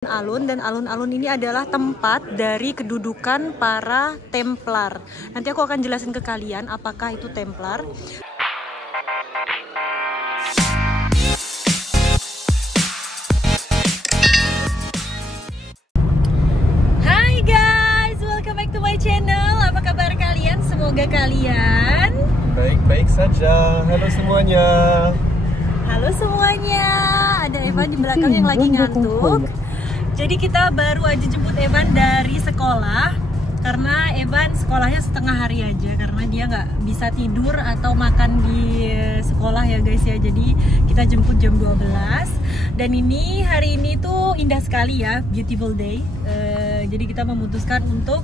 Alun, dan alun-alun ini adalah tempat dari kedudukan para Templar. Nanti aku akan jelasin ke kalian apakah itu Templar. Hai guys, welcome back to my channel. Apa kabar kalian? Semoga kalian baik-baik saja. Halo semuanya. Halo semuanya. Ada Evan di belakang yang lagi ngantuk. Jadi kita baru aja jemput Evan dari sekolah, karena Evan sekolahnya setengah hari aja karena dia nggak bisa tidur atau makan di sekolah ya guys ya. Jadi kita jemput jam 12 dan ini hari ini tuh indah sekali ya, beautiful day. Jadi kita memutuskan untuk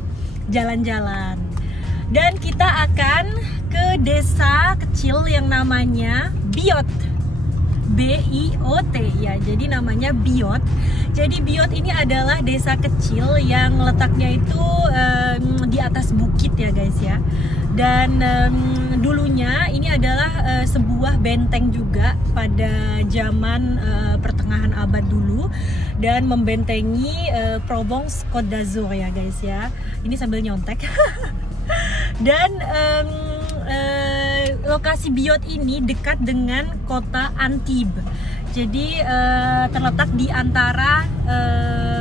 jalan-jalan dan kita akan ke desa kecil yang namanya Biot. B-I-O-T ya, jadi namanya Biot. Jadi Biot ini adalah desa kecil yang letaknya itu di atas bukit ya guys ya. Dan dulunya ini adalah sebuah benteng juga pada zaman pertengahan abad dulu, dan membentengi Provence Côte d'Azur ya guys ya. Ini sambil nyontek. Dan lokasi Biot ini dekat dengan kota Antibes. Jadi terletak di antara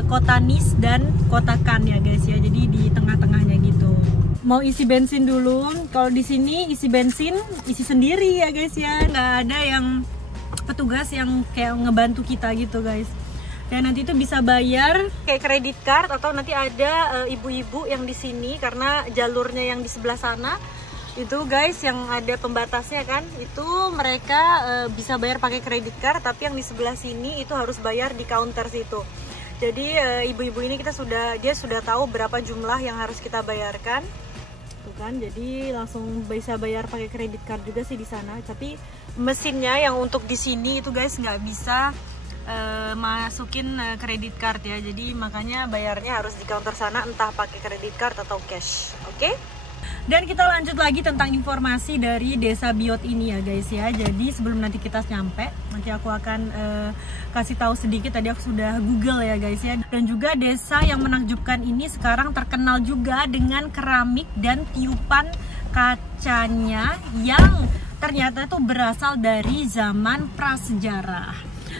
kota Nice dan kota Cannes ya guys ya. Jadi di tengah-tengahnya gitu. Mau isi bensin dulu. Kalau di sini isi bensin isi sendiri ya guys ya. Nggak ada yang petugas yang kayak ngebantu kita gitu guys. Dan nanti itu bisa bayar kayak kredit card, atau nanti ada ibu-ibu yang di sini karena jalurnya yang di sebelah sana itu guys yang ada pembatasnya kan, itu mereka bisa bayar pakai kredit card, tapi yang di sebelah sini itu harus bayar di counter situ. Jadi ibu-ibu ini dia sudah tahu berapa jumlah yang harus kita bayarkan tuh kan, jadi langsung bisa bayar pakai kredit card juga sih di sana. Tapi mesinnya yang untuk di sini itu guys nggak bisa masukin kredit card ya, jadi makanya bayarnya harus di counter sana, entah pakai kredit card atau cash. Oke? Dan kita lanjut lagi tentang informasi dari desa Biot ini ya guys ya. Jadi sebelum nanti kita nyampe, nanti aku akan kasih tahu sedikit. Tadi aku sudah Google ya guys ya. Dan juga desa yang menakjubkan ini sekarang terkenal juga dengan keramik dan tiupan kacanya yang ternyata itu berasal dari zaman prasejarah.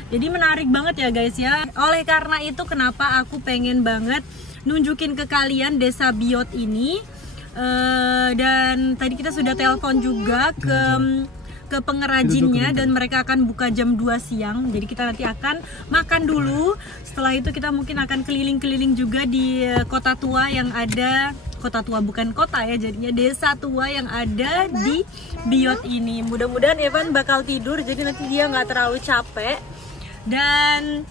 Jadi menarik banget ya guys ya. Oleh karena itu kenapa aku pengen banget nunjukin ke kalian desa Biot ini. Dan tadi kita sudah telepon juga ke pengrajinnya, dan mereka akan buka jam 2 siang. Jadi kita nanti akan makan dulu. Setelah itu kita mungkin akan keliling-keliling juga di kota tua yang ada. Kota tua bukan kota ya, jadinya desa tua yang ada di Biot ini. Mudah-mudahan Evan bakal tidur, jadi nanti dia nggak terlalu capek. Dan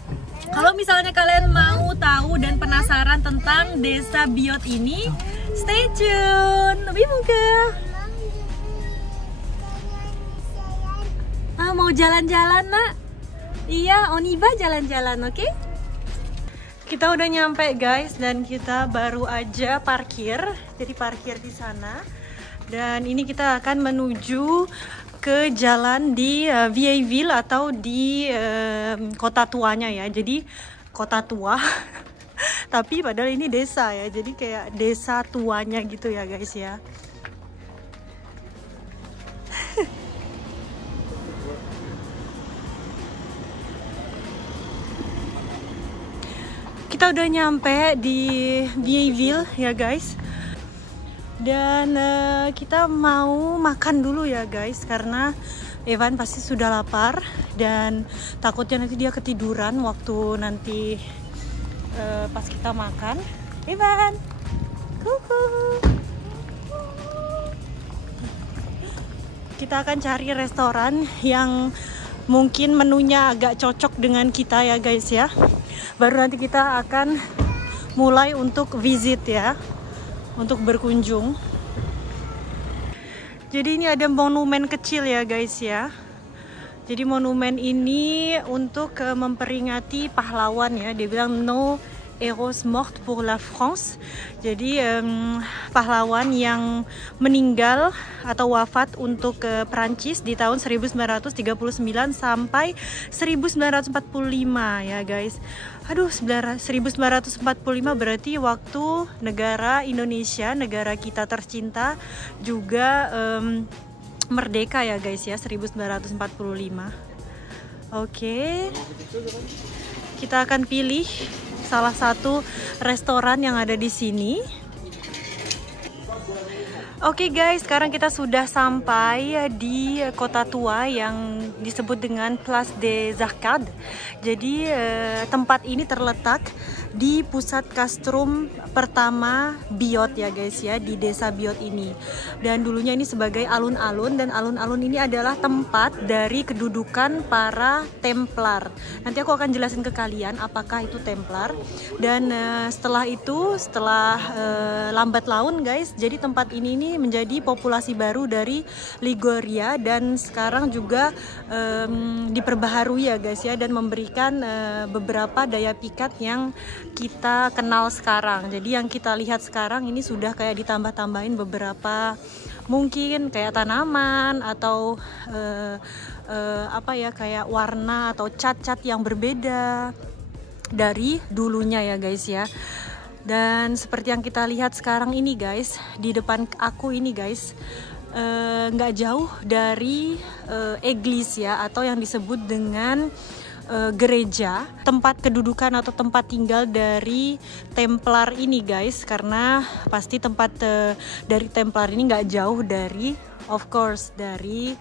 kalau misalnya kalian mau tahu dan penasaran tentang desa Biot ini, stay tune. Lebih muka. Mau jalan-jalan nak? Iya, Oniva jalan-jalan, oke? Kita udah nyampe guys, dan kita baru aja parkir. Jadi parkir di sana. Dan ini kita akan menuju ke jalan di Vieille Ville atau di kota tuanya ya. Jadi kota tua. Tapi padahal ini desa ya, jadi kayak desa tuanya gitu ya guys ya. Kita udah nyampe di Vieille Ville ya guys. Dan kita mau makan dulu ya guys, karena Evan pasti sudah lapar dan takutnya nanti dia ketiduran waktu nanti pas kita makan. Evan, kuku. Kita akan cari restoran yang mungkin menunya agak cocok dengan kita ya guys ya. Baru nanti kita akan mulai untuk visit ya, untuk berkunjung. Jadi ini ada monumen kecil ya guys ya. Jadi monumen ini untuk memperingati pahlawan ya. Dia bilang no Héros Morts pour la France. Jadi pahlawan yang meninggal atau wafat untuk Perancis di tahun 1939 sampai 1945 ya guys. Aduh, 1945 berarti waktu negara Indonesia, negara kita tercinta juga merdeka ya guys ya, 1945. Oke. Kita akan pilih salah satu restoran yang ada di sini. Oke guys, sekarang kita sudah sampai di kota tua yang disebut dengan Place des Arcades. Jadi tempat ini terletak di pusat kastrum pertama Biot ya guys ya, di desa Biot ini. Dan dulunya ini sebagai alun-alun, dan alun-alun ini adalah tempat dari kedudukan para Templar. Nanti aku akan jelasin ke kalian apakah itu Templar. Dan setelah itu, setelah lambat laun guys, jadi tempat ini menjadi populasi baru dari Liguria, dan sekarang juga diperbaharui ya guys ya, dan memberikan beberapa daya pikat yang kita kenal sekarang. Jadi yang kita lihat sekarang ini sudah kayak ditambah-tambahin beberapa mungkin kayak tanaman atau apa ya, kayak warna atau cat-cat yang berbeda dari dulunya ya guys ya. Dan seperti yang kita lihat sekarang ini guys, di depan aku ini guys, nggak jauh dari Église ya, atau yang disebut dengan gereja, tempat kedudukan atau tempat tinggal dari Templar ini guys, karena pasti tempat dari Templar ini nggak jauh dari, of course, dari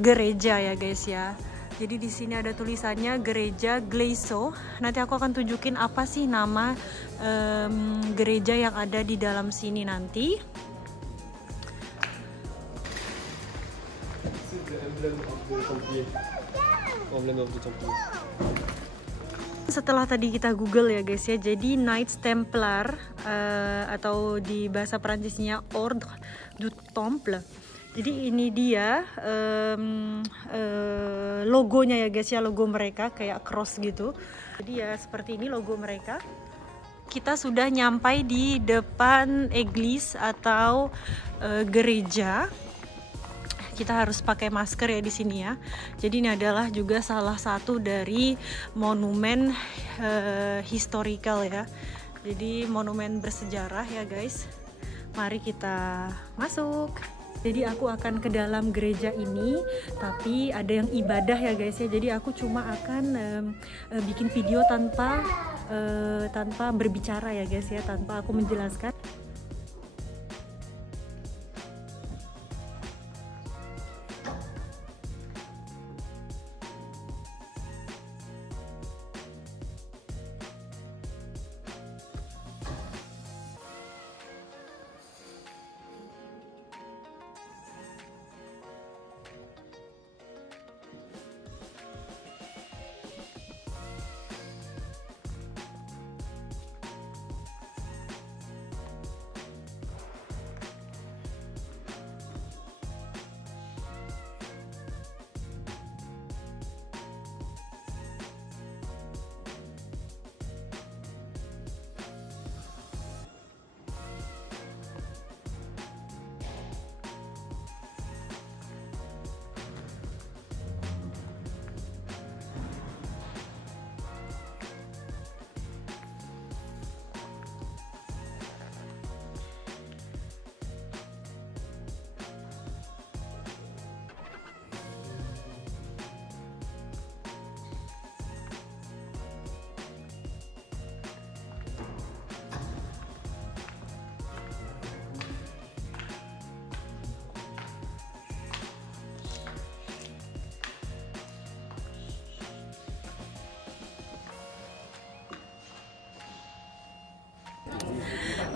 gereja ya guys ya. Jadi di sini ada tulisannya Gereja Gleyso. Nanti aku akan tunjukin apa sih nama gereja yang ada di dalam sini nanti. Setelah tadi kita Google ya guys ya, jadi Knights Templar atau di bahasa Perancisnya Ordre du Temple. Jadi ini dia logonya ya guys ya, logo mereka kayak cross gitu. Jadi ya seperti ini logo mereka. Kita sudah nyampai di depan Église atau gereja. Kita harus pakai masker ya di sini ya. Jadi ini adalah juga salah satu dari monumen historical ya. Jadi monumen bersejarah ya guys. Mari kita masuk. Jadi aku akan ke dalam gereja ini, tapi ada yang ibadah ya guys ya. Jadi aku cuma akan bikin video tanpa berbicara ya guys ya, tanpa aku menjelaskan.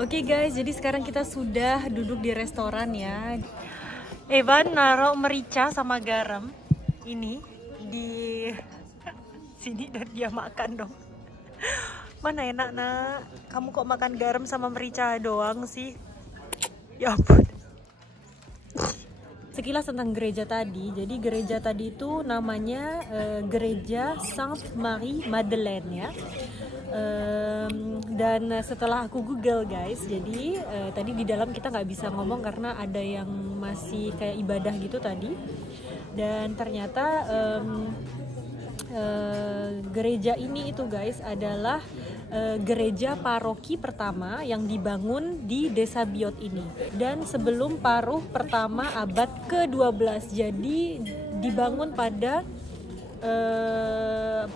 Oke guys, jadi sekarang kita sudah duduk di restoran ya. Evan naruh merica sama garam ini di sini dan dia makan dong. Mana enak nak, kamu kok makan garam sama merica doang sih? Ya ampun. Sekilas tentang gereja tadi. Jadi gereja tadi itu namanya Gereja Sainte Marie Madeleine ya. Dan setelah aku Google guys, jadi tadi di dalam kita nggak bisa ngomong karena ada yang masih kayak ibadah gitu tadi. Dan ternyata gereja ini itu guys adalah gereja paroki pertama yang dibangun di Desa Biot ini. Dan sebelum paruh pertama abad ke-12, jadi dibangun pada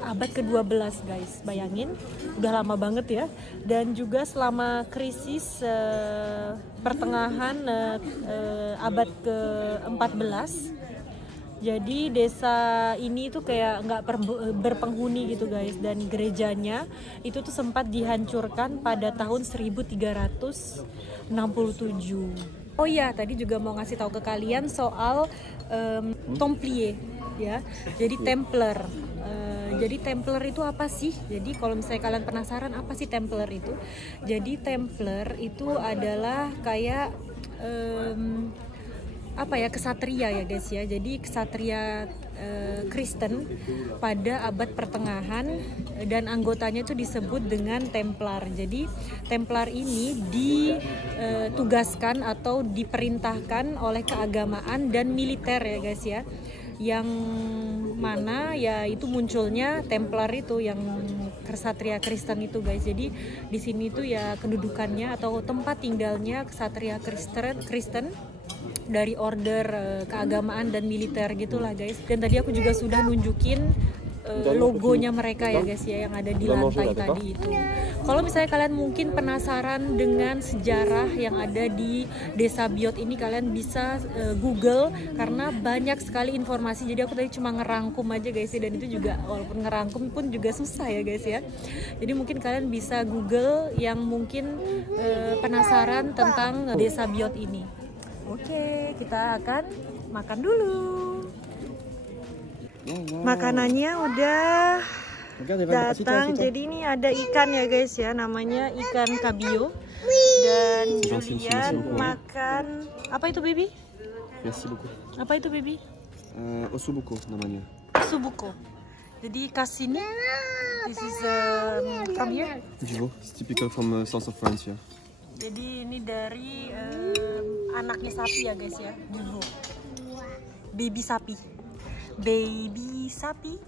abad ke-12 guys, bayangin udah lama banget ya. Dan juga selama krisis pertengahan abad ke-14, jadi desa ini tuh kayak nggak berpenghuni gitu guys, dan gerejanya itu tuh sempat dihancurkan pada tahun 1367. Oh iya, tadi juga mau ngasih tahu ke kalian soal Templier ya. Jadi Templar. Jadi Templar itu apa sih? Jadi kalau misalnya kalian penasaran apa sih Templar itu? Jadi Templar itu adalah kayak apa ya, kesatria ya guys ya. Jadi kesatria Kristen pada abad pertengahan, dan anggotanya itu disebut dengan Templar. Jadi Templar ini ditugaskan atau diperintahkan oleh keagamaan dan militer ya guys ya. Yang mana ya itu munculnya Templar itu, yang kesatria Kristen itu guys. Jadi di sini tuh ya kedudukannya atau tempat tinggalnya kesatria Kristen dari order keagamaan dan militer gitulah guys. Dan tadi aku juga sudah nunjukin logonya mereka ya guys ya, yang ada di lantai tadi itu. Kalau misalnya kalian mungkin penasaran dengan sejarah yang ada di Desa Biot ini, kalian bisa Google karena banyak sekali informasi. Jadi aku tadi cuma ngerangkum aja guys ya, dan itu juga walaupun ngerangkum pun juga susah ya guys ya. Jadi mungkin kalian bisa Google yang mungkin penasaran tentang Desa Biot ini. Oke, kita akan makan dulu. Makanannya udah datang. Jadi ini ada ikan ya guys ya, namanya ikan kabio. Dan Julian makan apa itu baby? Merci beaucoup. Apa itu baby? Ossobuco namanya. Ossobuco. Jadi kasini. This is from here. Givo, it's typical from south of France ya. Jadi ini dari anaknya sapi ya guys ya, Givo. Baby sapi. Baby sapi.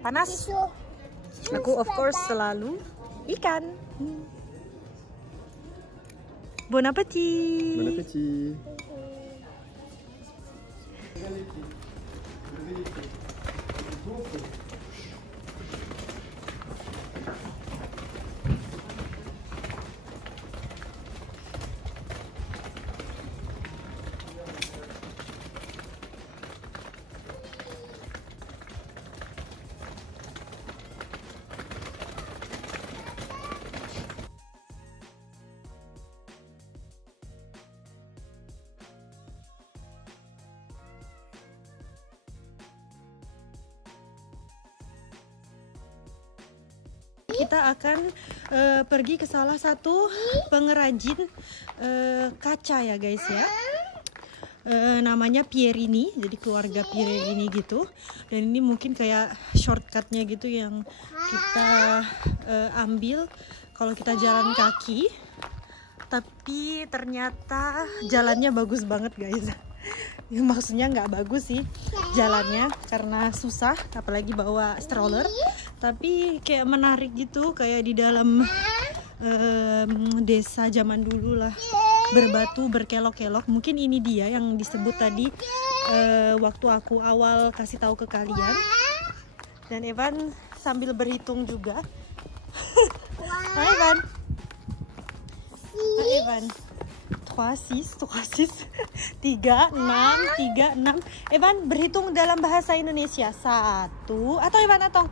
Panas. Aku of course selalu ikan. Bon appétit. Bon appétit. Kita akan pergi ke salah satu pengrajin kaca ya guys ya. Namanya Pierini, jadi keluarga Pierini gitu. Dan ini mungkin kayak shortcutnya gitu yang kita ambil kalau kita jalan kaki. Tapi ternyata jalannya bagus banget guys. Maksudnya nggak bagus sih jalannya karena susah, apalagi bawa stroller. Tapi kayak menarik gitu, kayak di dalam desa zaman dulu lah, berbatu berkelok-kelok. Mungkin ini dia yang disebut tadi waktu aku awal kasih tahu ke kalian. Dan Evan sambil berhitung juga. Hai Evan. Hai Evan. 3, 6, 3, 6. Evan berhitung dalam bahasa Indonesia. 1 atau Evan atau